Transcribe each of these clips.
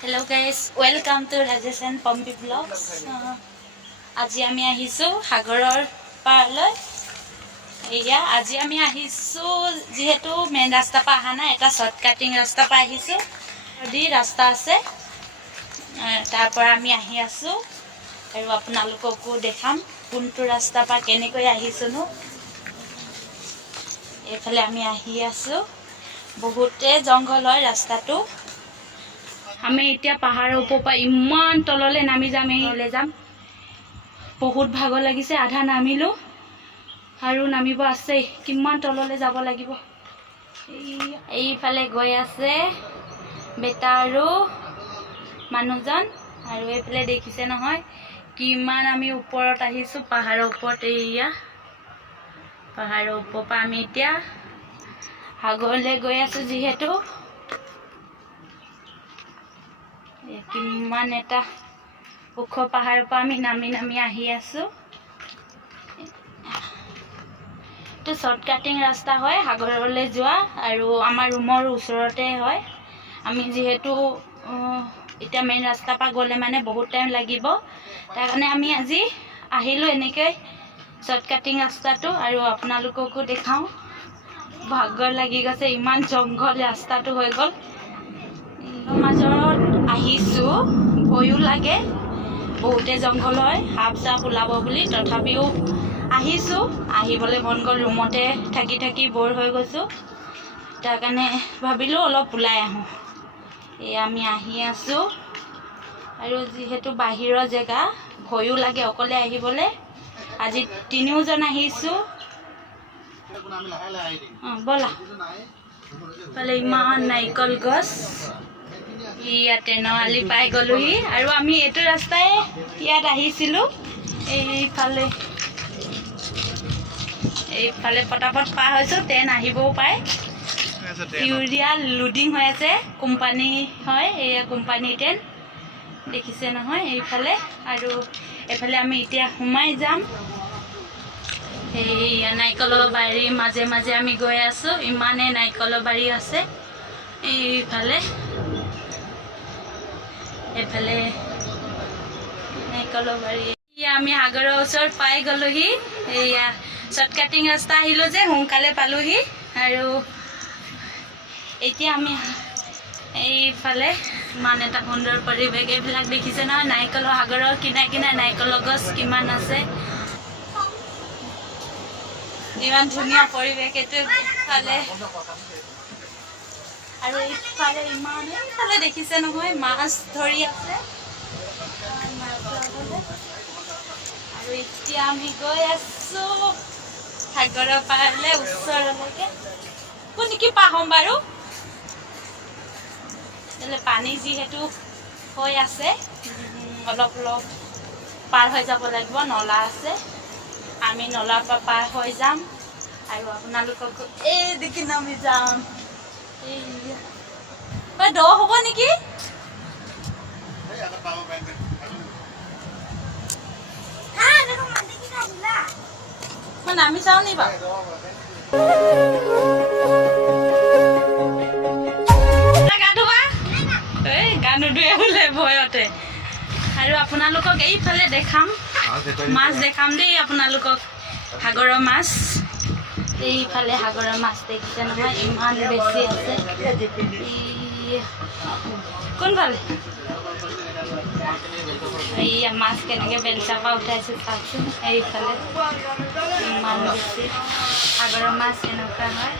Hello guys, welcome to Rajesh and Pompi Vlogs. আজি আমি আহিছো সাগৰৰ পাৰলৈ। এয়া আজি আমি আহিছো যেহেতু মেইন ৰাস্তা পা আহা নাই, এটা শৰ্ট কাটিং ৰাস্তা পা আহিছো। দি ৰাস্তা আছে, তাৰ পৰা আমি আহি আছো আৰু আপোনালোককো দেখাম কোনটো ৰাস্তা পা কেনেকৈ আহিছোনো। এফালে আমি আহি আছো, বহুতে জংঘল হয় ৰাস্তাটো। আমি এতিয়া পাহাৰৰ ওপৰৰ পৰা ইমান তললৈ নামি যাম। বহুত ভাগৰ লাগিছে, আধা নামিলো আৰু নামিব আছে, কিমান তললৈ যাব লাগিব। এইফালে গৈ আছে বেটা আৰু মানুহজন, আৰু এইফালে দেখিছে নহয় কিমান আমি ওপৰত আহিছো, পাহাৰৰ ওপৰত। এইয়া পাহাৰৰ ওপৰৰ পৰা আমি এতিয়া সাগৰলৈ গৈ আছো। যিহেতু কিমান এটা ওখ পাহাৰৰ পৰা আমি নামি আহি আছো। এইটো শৰ্ট কাটিং ৰাস্তা হয় সাগৰলৈ যোৱা, আৰু আমাৰ ৰুমৰ ওচৰতে হয়। আমি যিহেতু এতিয়া মেইন ৰাস্তাৰ পৰা গ'লে মানে বহুত টাইম লাগিব, তাৰ কাৰণে আমি আজি আহিলো এনেকৈ শৰ্ট কাটিং ৰাস্তাটো, আৰু আপোনালোককো দেখাওঁ। ভাগৰ লাগি গৈছে, ইমান জংঘল ৰাস্তাটো হৈ গ'ল। মাজত আহিছো, ভয়ো লাগে, বহুতে জংঘল হয়, সাপ চাপ ওলাব বুলি। তথাপিও আহিছো, আহিবলৈ মন গ'ল। ৰুমতে থাকি থাকি বৰ হৈ গৈছো, তাৰ কাৰণে ভাবিলো অলপ ওলাই আহোঁ। আমি আহি আছো, আৰু যিহেতু বাহিৰৰ জেগা ভয়ো লাগে অকলে আহিবলৈ। আজি তিনিওজন আহিছো। ব'লা, ফালে ইমান নাৰিকল গছ। ইয়াতে নআলি পাই গ'লোহি, আৰু আমি এইটো ৰাস্তাই ইয়াত আহিছিলো। এইফালে পটাপট পাৰ হৈছো, ট্ৰেইন আহিবও পাৰে। ইউৰিয়া লোডিং হৈ আছে, কোম্পানী হয়, এয়া কোম্পানী ট্ৰেইন দেখিছে নহয় এইফালে। আৰু এইফালে আমি এতিয়া সোমাই যাম। এই নাৰিকলৰ বাৰীৰ মাজে মাজে আমি গৈ আছো, ইমানেই নাৰিকলৰ বাৰী আছে। এইফালে নাৰিকলৰ বাৰী। আমি সাগৰৰ ওচৰত পাই গ'লোহি। এয়া শৰ্ট কাটিং ৰাস্তা আহিলো যে সোনকালে পালোহি। আৰু এতিয়া আমি এইফালে ইমান এটা সুন্দৰ পৰিৱেশ, এইবিলাক দেখিছে নহয়, নাৰিকলৰ সাগৰৰ কিনাৰে কিনাৰে নাৰিকলৰ গছ কিমান আছে, ইমান ধুনীয়া পৰিৱেশ এইটো ফালে। আৰু এইফালে ইমান, এইফালে দেখিছে নহয় মাছ ধৰি আছে। আৰু এতিয়া আমি গৈ আছো সাগৰৰ পাৰলৈ, ওচৰলৈকে। কোনকি পাহম বাৰু, পানী যিহেতু হৈ আছে, অলপ অলপ পাৰ হৈ যাব লাগিব। নলা আছে, আমি নলাৰ পৰা পাৰ হৈ যাম, আৰু আপোনালোককো এই দেখি নামি যাম। দ হ'ব নেকি? মই নামি চাওঁ নি বাৰু? গা ধোৱা, এই গা নুধুৱে বোলে ভয়তে। আৰু আপোনালোকক এইফালে দেখাম, মাছ দেখাম দেই আপোনালোকক, সাগৰৰ মাছ। এইফালে সাগৰৰ মাছ দেখিছে নহয়, ইমান বেছি আছে। কোনফালে এইয়া মাছ কেনেকৈ বেলচাৰ পৰা উঠাইছে চাওকচোন। এইফালে ইমান বেছি সাগৰৰ মাছ এনেকুৱা হয়,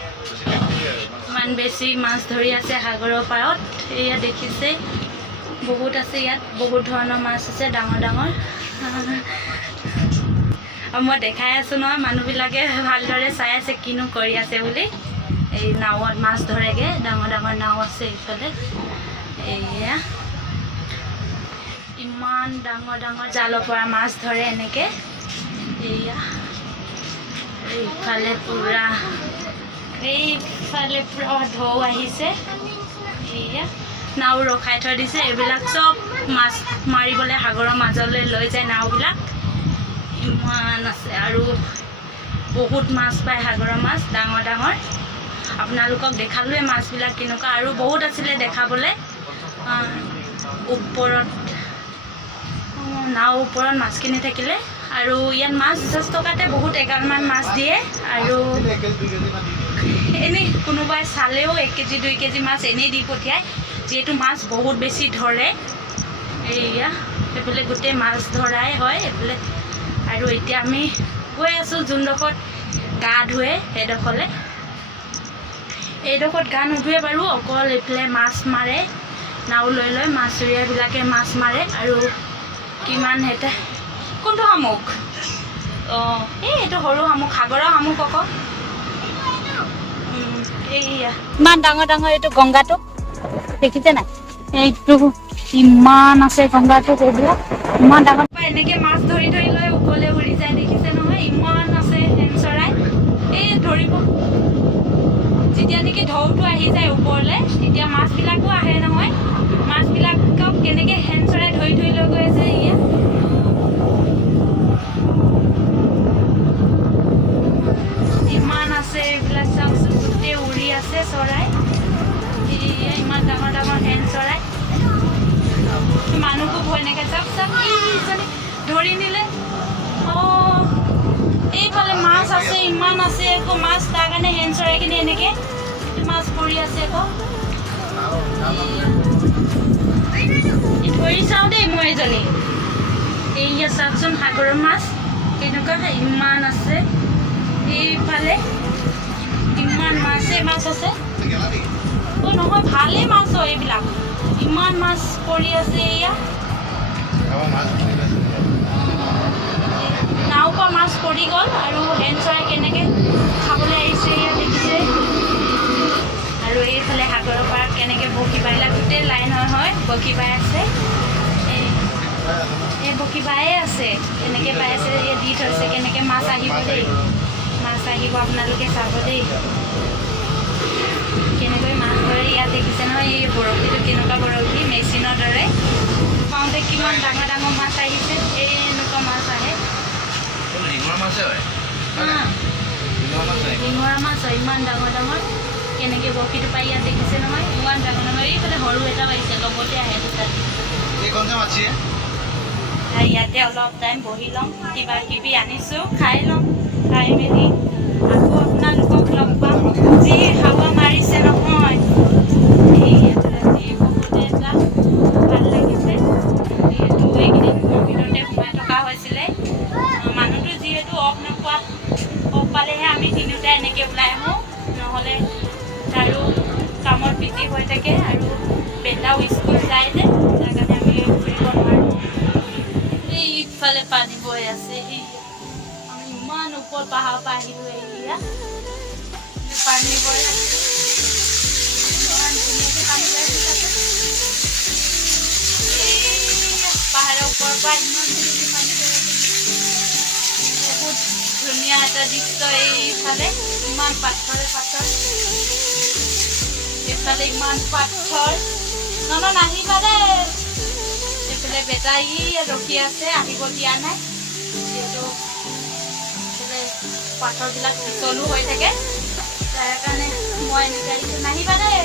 ইমান বেছি মাছ ধৰি আছে সাগৰৰ পাৰত। এয়া দেখিছে, বহুত আছে ইয়াত, বহুত ধৰণৰ মাছ আছে, ডাঙৰ ডাঙৰ। আৰু মই দেখাই আছো নহয়, মানুহবিলাকে ভালদৰে চাই আছে কিনো কৰি আছে বুলি। এই নাৱত মাছ ধৰেগৈ, ডাঙৰ ডাঙৰ নাও আছে এইফালে। এয়া ইমান ডাঙৰ ডাঙৰ জালৰ পৰা মাছ ধৰে এনেকৈ। এয়া এইফালে পুৰা ঢৌ আহিছে। এয়া নাও ৰখাই থৈ দিছে, এইবিলাক চব মাছ মাৰিবলৈ সাগৰৰ মাজলৈ লৈ যায় নাওবিলাক। ইমান আছে, আৰু বহুত মাছ পায় সাগৰৰ মাছ, ডাঙৰ ডাঙৰ। আপোনালোকক দেখালোৱে মাছবিলাক কেনেকুৱা, আৰু বহুত আছিলে দেখাবলৈ। ওপৰত নাও ওপৰত মাছখিনি থাকিলে আৰু ইয়াত মাছ 10 টকাতে বহুত এগালমান মাছ দিয়ে আৰু এনেই কোনোবাই চালেও 1 কেজি 2 কেজি মাছ এনেই দি পঠিয়ায় যিহেতু মাছ বহুত বেছি ধৰে এইয়া এইফালে গোটেই মাছ ধৰাই হয় এইফালে আৰু এতিয়া আমি গৈ আছোঁ যোনডোখৰত গা ধুৱে সেইডোখৰলৈ এইডোখৰত গা নুধুৱে বাৰু অকল এইফালে মাছ মাৰে নাও লৈ লৈ মাছুৰীয়াবিলাকে মাছ মাৰে আৰু কিমান হেঁতে কোনটো শামুক অঁ এইটো সৰু শামুক সাগৰৰ শামুক আকৌ এইয়া ইমান ডাঙৰ ডাঙৰ এইটো গংগাটো দেখিছে নাই এইটো ইমান আছে গংগাটো সেইবিলাক ইমান ডাঙৰ এনেকৈ মাছ ধৰি ধৰি লৈ ওপৰলৈ উৰি যায় দেখিছে নহয় ইমান আছে হেন চৰাই এই ধৰিব যেতিয়া নেকি ঢৌটো আহি যায় ওপৰলৈ তেতিয়া মাছবিলাকো আহে নহয় মাছবিলাকক কেনেকৈ হেন চৰাই ধৰি ধৰি লৈ গৈ আছে ইয়াত ইমান আছে এইবিলাক চাওকচোন গোটেই উৰি আছে চৰাই ইমান ডাঙৰ ডাঙৰ হেন চৰাই মানুহকো ভয় নাকে চাওক চাওক এইজনী ধৰি নিলে অঁ এইফালে মাছ আছে ইমান আছে আকৌ মাছ তাৰ কাৰণে হেন চৰাইখিনি এনেকৈ মাছ পৰি আছে আকৌ ধৰি চাওঁ দেই মই এজনী এইয়া চাওকচোন সাগৰৰ মাছ কেনেকুৱা ইমান আছে এইফালে ইমান মাছেই মাছ আছে অ' নহয় ভালেই মাছ হয় এইবিলাক ইমান মাছ পৰি আছে এয়া নাও পৰা মাছ পৰি গ'ল আৰু হেন চৰাই কেনেকৈ খাবলৈ আহিছে এয়া দেখিছে আৰু এইফালে সাগৰৰ পৰা কেনেকৈ বশী বাইলা গোটেই লাইন হয় বশী বাই আছে এই বশী বাইয়ে আছে কেনেকৈ বাই আছে এই দি থৈছে কেনেকৈ মাছ আহিব দেই মাছ আহিব আপোনালোকে চাব দেই কেনেকৈ মাছ ধৰে ইয়াত দেখিছে নহয় এই বৰশীটো কেনেকুৱা বৰশী মেচিনৰ দৰে পাওঁতে কিমান ডাঙৰ ডাঙৰ মাছ আহিছে এই এনেকুৱা মাছ আহে শিঙৰা মাছ হয় ইমান ডাঙৰ ডাঙৰ কেনেকৈ বৰশীটো পাই ইয়াত দেখিছে নহয় ইমান ডাঙৰ ডাঙৰ এইফালে সৰু এটা পাইছে লগতে আহে দুটা ইয়াতে অলপ টাইম বহি ল'ম কিবা কিবি আনিছোঁ খাই ল'ম খাই মেলি আকৌ আপোনালোকক লগ পাম যি হাৱা মাৰিছে নহয় বহুতে এটা ভাল লাগিছে যিহেতু এইকেইদিন ভিতৰতে সোমাই থকা হৈছিলে মানুহটো যিহেতু অফ নোপোৱা অফ পালেহে আমি তিনিওটা এনেকৈ ওলাই আহোঁ নহ'লে তাৰো কামত বিজি হৈ থাকে আৰু বেটাও স্কুল যায় যে তাৰ কাৰণে আমি ঘূৰিব নোৱাৰোঁ এইফালে পানী বৈ আছে আমি ইমান ওপৰ পাহাৰৰ পৰা আহিলোঁ এয়া পানী বৈ আছে ইমান ধুনীয়াকৈ পানী বৈ আছে পাহাৰৰ ওপৰৰ পৰা ইমান ধুনীয়াকৈ পানী বৈ আছে বহুত ধুনীয়া এটা দৃশ্য এইফালে ইমান পাথৰ এইফালে ইমান পাথৰ নাহিবা দেই এইফালে বেটা ৰখি আছে আহিব দিয়া নাই যিহেতু এইফালে পাথৰবিলাক পিছলো হৈ থাকে তাৰ কাৰণে মই এনেকৈ আহিছোঁ নাহিবা দেই